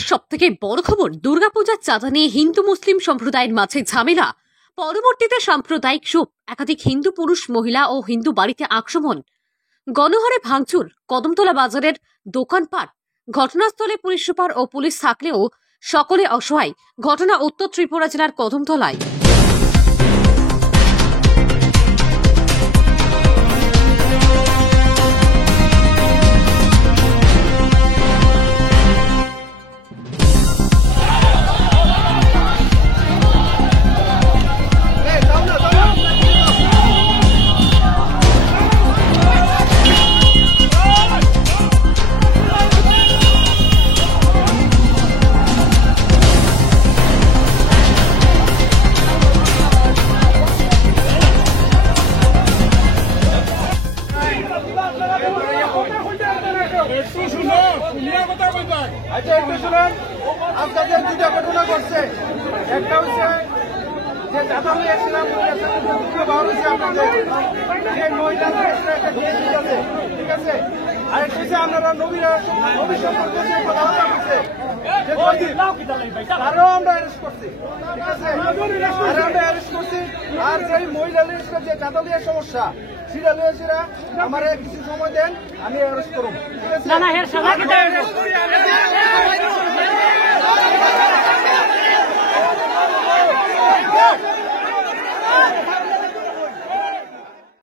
এখনকার সবথেকে বড় খবর, দুর্গাপূজার চাঁদা নিয়ে হিন্দু মুসলিম সম্প্রদায়ের মাঝে ঝামেলা। পরবর্তীতে সাম্প্রদায়িক সুপ, একাধিক হিন্দু পুরুষ মহিলা ও হিন্দু বাড়িতে আক্রমণ, গণহারে ভাঙচুর, কদমতলা বাজারের দোকানপাট। ঘটনাস্থলে পুলিশ সুপার ও পুলিশ থাকলেও সকলে অসহায়। ঘটনা উত্তর ত্রিপুরা জেলার কদমতলায়। আচ্ছা একটু শুনুন, আপনাদের দুটা ঘটনা ঘটছে। একটা হচ্ছে যে দাদা আমি এসেছিলাম আপনাদের মহিলাদের একটা কেস আছে, ঠিক আছে। আর একটা হচ্ছে আপনারা নবীরা সম্পর্কে কথাবার্তা বলছে, আরো আমরা অ্যারেস্ট করছি, ঠিক আছে। আরো আমরা অ্যারেস্ট করছি। আর যে মহিলা যে চাঁদালিয়ার সমস্যা সেটা লিয়েছিরা আমার কিছু সময় দেন, আমি অ্যারেস্ট করব, ঠিক আছে।